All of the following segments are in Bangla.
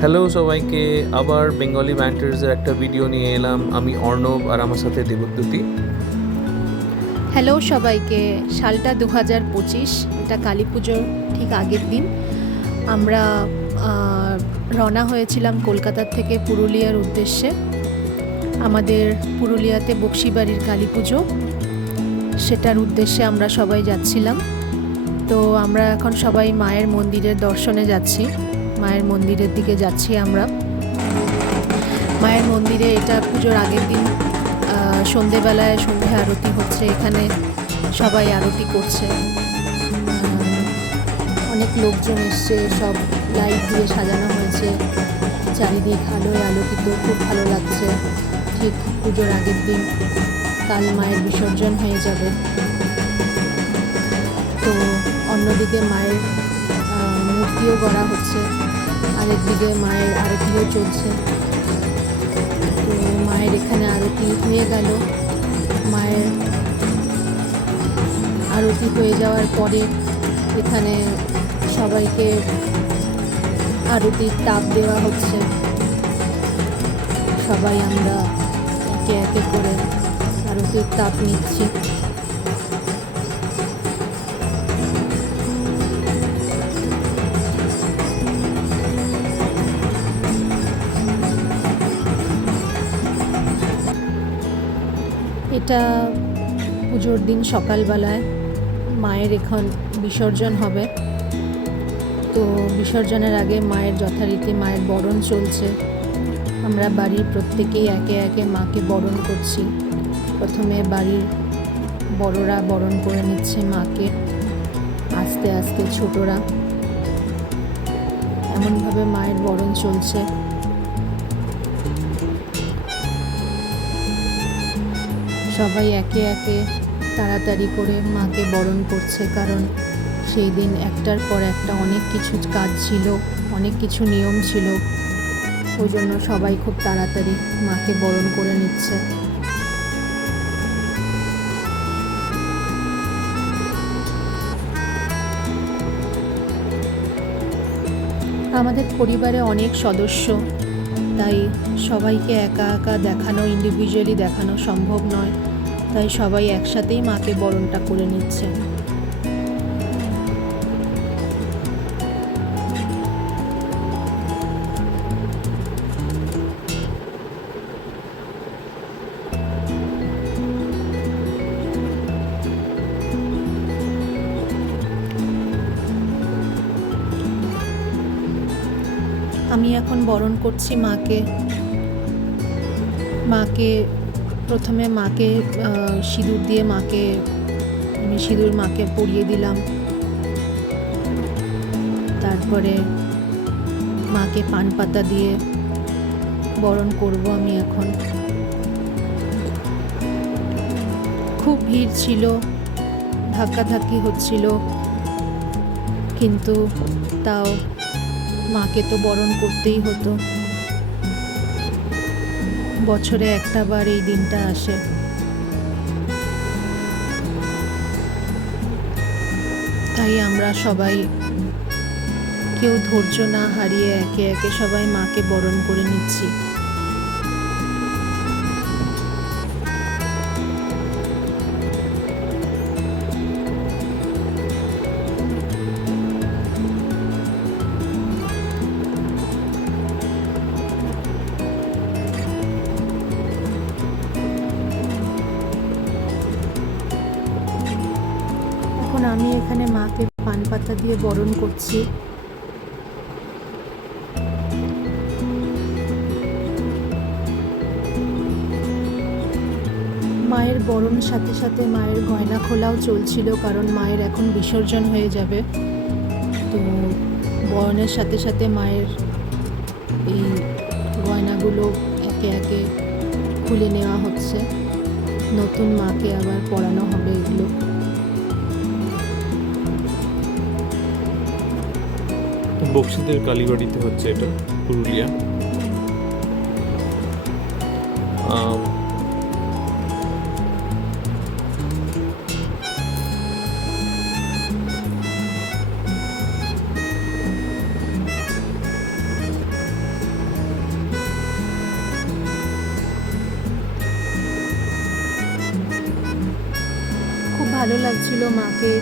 হ্যালো সবাইকে, আবার বেঙ্গলি ব্যান্টার্সের একটা ভিডিও নিয়ে এলাম। আমি অর্ণব আর আমার সাথে দেবদ্যুতি। হ্যালো সবাইকে। সালটা 2025, এটা কালী পুজোর ঠিক আগের দিন আমরা রওনা হয়েছিলাম কলকাতার থেকে পুরুলিয়ার উদ্দেশ্যে। আমাদের পুরুলিয়াতে বক্সিবাড়ির কালী পুজো, সেটার উদ্দেশ্যে আমরা সবাই যাচ্ছিলাম। তো আমরা এখন সবাই মায়ের মন্দিরের দর্শনে যাচ্ছি, মায়ের মন্দিরের দিকে যাচ্ছি আমরা। মায়ের মন্দিরে এটা পুজোর আগের দিন সন্ধেবেলায় সন্ধে আরতি হচ্ছে, এখানে সবাই আরতি করছে। অনেক লোকজন এসছে, সব লাইট দিয়ে সাজানো হয়েছে, চারিদিক আলোয় আলোকিত, খুব ভালো লাগছে। ঠিক পুজোর আগের দিন, কাল মায়ের বিসর্জন হয়ে যাবে। তো অন্যদিকে মায়ের মূর্তিও গড়া হচ্ছে, আরেকদিকে মায়ের আরতিও চলছে। তো মায়ের এখানে আরতি হয়ে গেল। মায়ের আরতি হয়ে যাওয়ার পরে এখানে সবাইকে আরতির তাপ দেওয়া হচ্ছে। সবাই আমরা একে একে করে আরতির তাপ নিচ্ছি। এটা পুজোর দিন সকালবেলায় মায়ের এখন বিসর্জন হবে। তো বিসর্জনের আগে মায়ের যথারীতি মায়ের বরণ চলছে। আমরা বাড়ির প্রত্যেকেই একে একে মাকে বরণ করছি। প্রথমে বাড়ির বড়রা বরণ করে নিচ্ছে মাকে, আস্তে আস্তে ছোটরা, এমনভাবে মায়ের বরণ চলছে। সবাই একে একে তাড়াতাড়ি করে মাকে বরণ করছে, কারণ সেই দিন একটার পর একটা অনেক কিছু কাজ ছিল, অনেক কিছু নিয়ম ছিল। ওই জন্য সবাই খুব তাড়াতাড়ি মাকে বরণ করে নিচ্ছে। আমাদের পরিবারে অনেক সদস্য, তাই সবাইকে একা একা দেখানো, ইন্ডিভিজুয়ালি দেখানো সম্ভব নয়। তাই সবাই একসাথেই মাকে বরণটা করে নিচ্ছে। আমি এখন বরণ করছি মাকে। প্রথমে মাকে সিঁদুর দিয়ে আমি সিঁদুর মাকে পরিয়ে দিলাম। তারপরে মাকে পান পাতা দিয়ে বরণ করব আমি এখন। খুব ভিড় ছিল, ধাক্কাধাক্কি হচ্ছিল, কিন্তু তাও মাকে তো বরণ করতেই হতো। বছরে একটা বার এই দিনটা আসে। তাই আমরা সবাই কেউ ধৈর্য না হারিয়ে একে একে সবাই মাকে বরণ করে নিচ্ছি। এখন আমি এখানে মাকে পান পাতা দিয়ে বরণ করছি। মায়ের বরণ সাথে সাথে মায়ের গয়না খোলাও চলছিল, কারণ মায়ের এখন বিসর্জন হয়ে যাবে। তো বরণের সাথে সাথে মায়ের এই গয়নাগুলো একে একে খুলে নেওয়া হচ্ছে। নতুন মাকে আবার পরানো হবে এগুলো। বক্সিদের কালীবাড়িতে হচ্ছে এটা, পুরুলিয়া। ভালো লাগছিল মাকে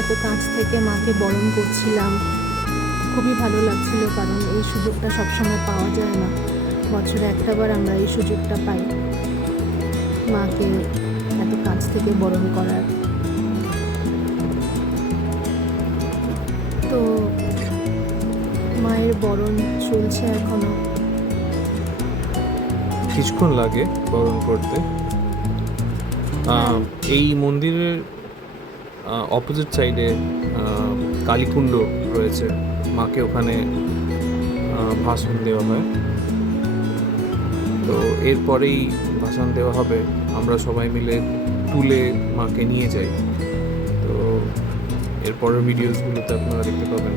এত কাছ থেকে মাকে বরণ করছিলাম। খুবই ভালো লাগছিল, কারণ এই সুযোগটা সবসময় পাওয়া যায় না। বছরে একটাবার আমরা এই সুযোগটা পাই মাকে এত কাছ থেকে বরণ করার। তো মায়ের বরণ চলছে এখনো। কিছুক্ষণ লাগে বরণ করতে। এই মন্দিরের অপোজিট সাইডে কালীকুণ্ড রয়েছে, মাকে ওখানে ভাষণ দেওয়া হয়। তো এরপরেই ভাষণ দেওয়া হবে, আমরা সবাই মিলে তুলে মাকে নিয়ে যাই। তো এরপরের ভিডিওসগুলোতে আপনারা দেখতে পাবেন।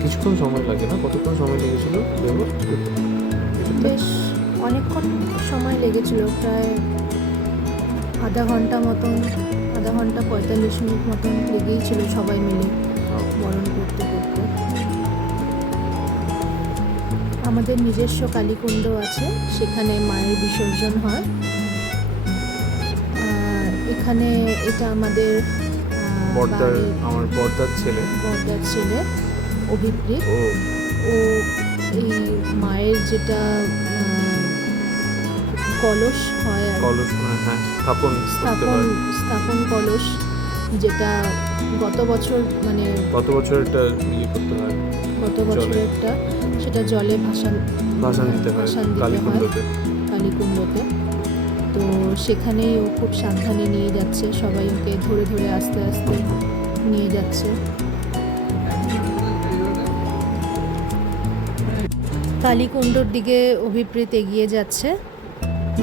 কিছুক্ষণ সময় লাগে না? কতক্ষণ সময় লেগেছিল দেবো? বেশ অনেকক্ষণ সময় লেগেছিল, প্রায় আধা ঘন্টা 45 মিনিট মতন লেগেইছিল সবাই মিলে বরণ করতে করতে। আমাদের নিজস্ব কালীকুণ্ড আছে, সেখানে মায়ের বিসর্জন হয়। এখানে এটা আমাদের আমার বড়দার ছেলে অভিপ্রেত। ও এই মায়ের যেটা কলস হয়, স্থাপন কলস, যেটা গত বছর এটা করতে হয়, গত বছরেরটা, সেটা জলে ভাসান দিতে হয় কালীকুণ্ডতে। তো সেখানেই ও খুব সাবধানে নিয়ে যাচ্ছে, সবাই ওকে ধরে ধরে আস্তে আস্তে নিয়ে যাচ্ছে। কালীকুণ্ডর দিকে অভিপ্রেত এগিয়ে যাচ্ছে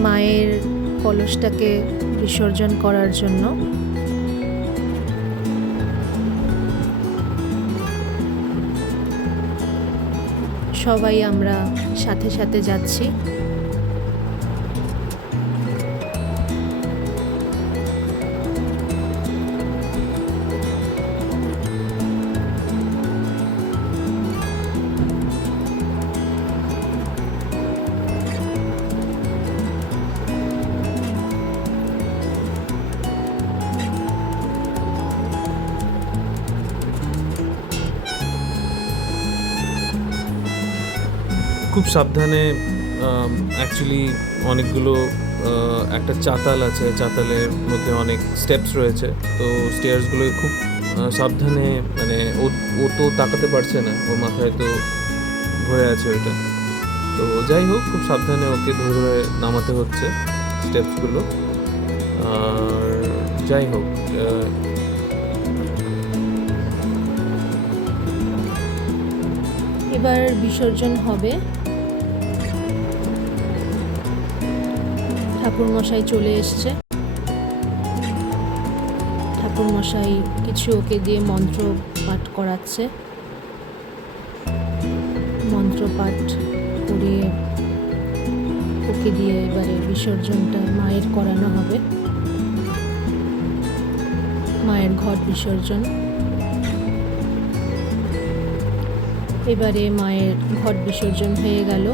মায়ের কলসটাকে বিসর্জন করার জন্য। সবাই আমরা সাথে সাথে যাচ্ছি। খুব সাবধানে, অ্যাকচুয়ালি অনেকগুলো একটা চাতাল আছে, চাতালের মধ্যে অনেক স্টেপস রয়েছে। তো স্টেয়ার্সগুলো খুব সাবধানে, ও তো তাকাতে পারছে না, ওর মাথায় তো ঘুরে আছে ওইটা। তো যাই হোক, খুব সাবধানে ওকে ধরে ধরে নামাতে হচ্ছে স্টেপসগুলো। আর যাই হোক, এবার বিসর্জন হবে। ঠাকুরমশাই চলে এসছে। ঠাকুরমশাই কিছু ওকে দিয়ে মন্ত্র পাঠ করাচ্ছে। মন্ত্র পাঠ করিয়ে ওকে দিয়ে এবারে বিসর্জনটা মায়ের করানো হবে। মায়ের ঘট বিসর্জন। এবারে মায়ের ঘট বিসর্জন হয়ে গেল,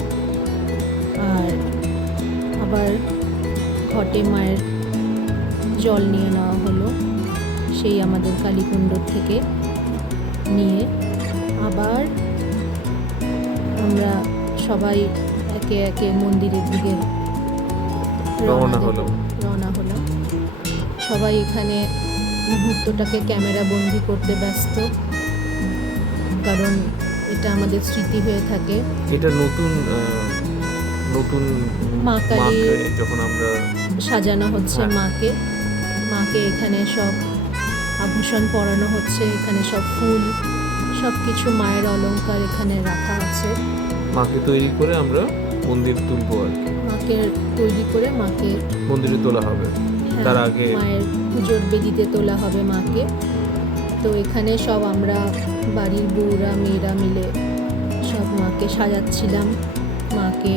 আর আবার ঘটে মায়ের জল নিয়ে নেওয়া হলো সেই আমাদের কালীকুণ্ড থেকে নিয়ে। আবার আমরা সবাই একে একে মন্দিরের দিকে রওনা হলাম। সবাই এখানে মুহূর্তটাকে ক্যামেরা বন্দি করতে ব্যস্ত, কারণ এটা আমাদের স্মৃতি হয়ে থাকে। এটা নতুন মা কালী যখন আমরা সাজানো হচ্ছে মাকে এখানে সব আভূষণ পরানো হচ্ছে, এখানে সব ফুল, সব কিছু মায়ের অলংকার এখানে রাখা আছে। মাকে তৈরি করে আমরা মন্দির তুলবো আর কি। মাকে তৈরি করে মাকে মন্দিরে তোলা হবে, তার আগে মায়ের পুজোর বেদিতে তোলা হবে মাকে। তো এখানে সব আমরা বাড়ির বউরা মেয়েরা মিলে সব মাকে সাজাচ্ছিলাম। মাকে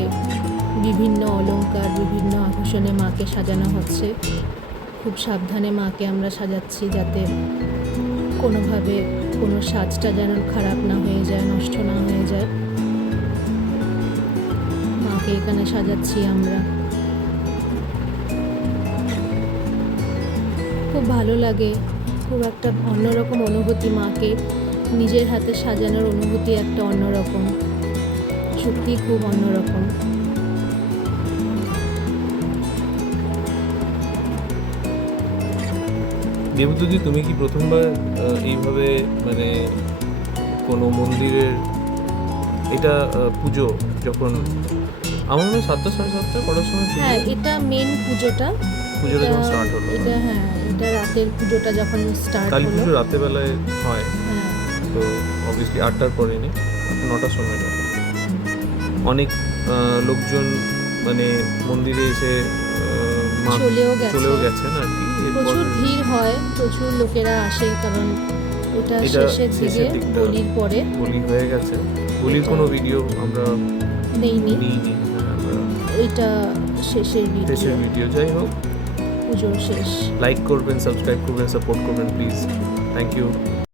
বিভিন্ন অলংকার, বিভিন্ন আভূষণে মাকে সাজানো হচ্ছে। খুব সাবধানে মাকে আমরা সাজাচ্ছি, যাতে কোনোভাবে কোনো সাজটা যেন খারাপ না হয়ে যায়, নষ্ট না হয়ে যায়। মাকে এখানে সাজাচ্ছি আমরা। খুব ভালো লাগে, খুব একটা অন্যরকম অনুভূতি। মাকে নিজের হাতে সাজানোর অনুভূতি একটা অন্যরকম, সত্যিই খুব অন্যরকম। দেবদূতি, তুমি কি প্রথমবার এইভাবে মানে কোনো মন্দিরের এটা পুজো যখন আমার মনে হয় 7টা 7:30 কটার সময় পুজো? হ্যাঁ, এটা মেন পুজোটা। পুজোটা যখন এটা- স্টার্ট হলো, এটা হ্যাঁ, এটা রাতের পুজোটা যখন স্টার্ট কালী হলো। পুজো রাতের বেলায় হয়, হ্যাঁ, তো অবভিয়াসলি 8টার পরে নেই, 9টার সময় হয়। অনেক লোকজন মানে মন্দিরে এসে চলেও গেছে। চলেও গেছেন আর কি। এরপর প্রচুর ভিড় হয়, প্রচুর লোকেরা আসে, কারণ এটা এটা শেষের শেষের দিকে, দিকটা। বলির পরে। বলি হয়ে গেছে, বলির এটা- কোনো ভিডিও আমরা নেইনি, নিইনি। আমরা এটা শেষের শেষের ভিডিও, ভিডিও। যাই হোক, পুজোর শেষ। লাইক করবেন, সাবস্ক্রাইব করবেন, সাপোর্ট করবেন প্লিজ। Thank you.